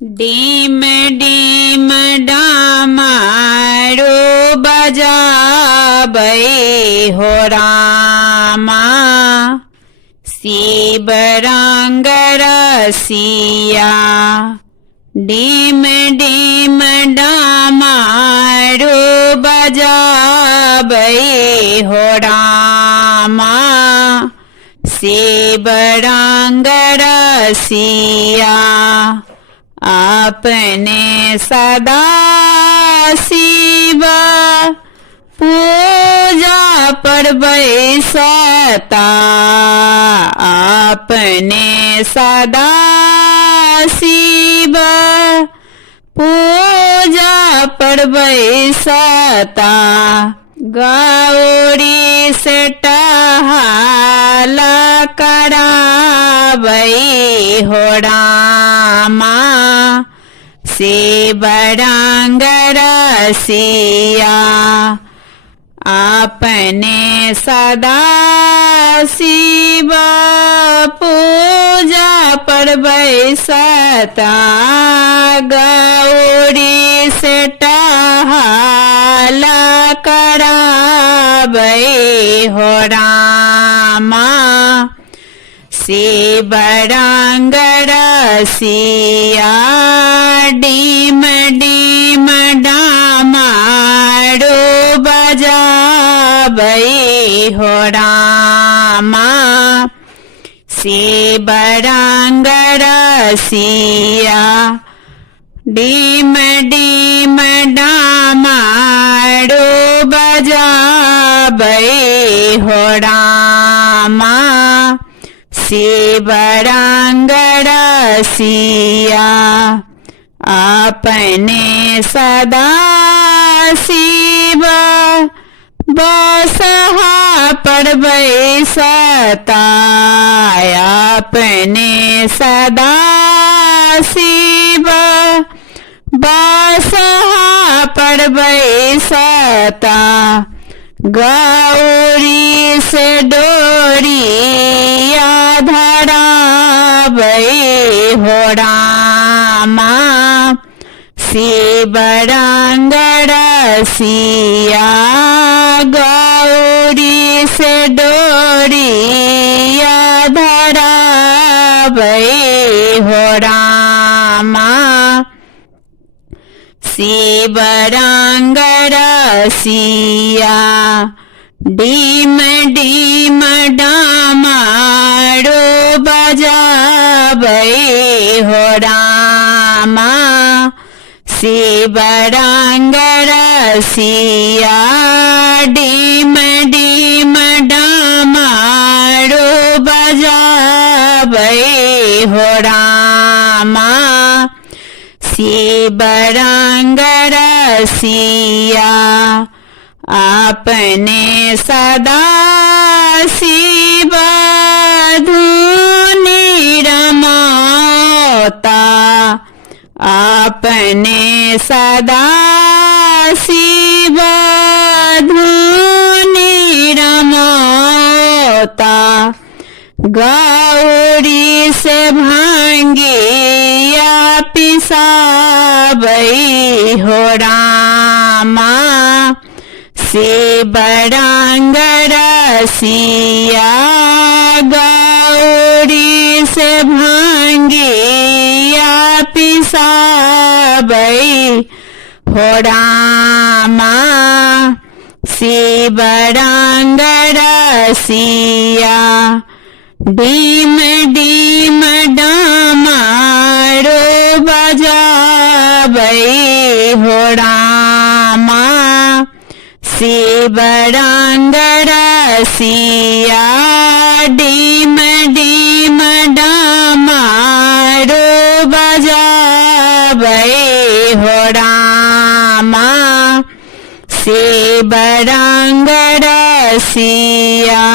Deem deem डामारो बजाबै हो रामा। शिव रंग रसिया डीम डीम डामारो बजाबै हो रामा। शिव रंग रसिया आपने सदा शिव पूजा पर बैसता। आपने सदा शिव पूजा पर बैसता। गौरी से टहला कराबै हो रामा। शिव रंग रसिया आपने सदा शिव पूजा पर बैसता। गौरी से टहला कराबै हो रामा। शिव रंग रसिया डीम डीम डामारो बजाबै हो रामा। शिव रंग रसिया डीम डीम डामारो बजाबै हो रामा। शिव रंग रसिया आपने सदा शिव बसहा पर बैसता। आपने सदा शिव बसहा पर बैसता। गौरी से डोरिया धराबै हो रामा। शिव रंग रसिया गौरी से डोरिया धराबै हो रामा। शिव रंग रसिया डीम डीम डामारो बजाबै हो रामा। शिव रंग रसिया डीम डीम डामारो बजाबै हो रामा। शिव रंग रसिया आपने सदा शिव धुनि रमाता। आपने सदा शिव धुनि रमाता। गौरी से भांगिया पिसाबै हो रामा। शिव रंग रसिया गौरी से भांगिया पिसाबै हो रामा। शिव रंग रसिया डीम डीम डामारो बजाबै हो रामा। शिव रंग रसिया डीम डीम डामारो बजाबै हो रामा। शिव रंग रसिया।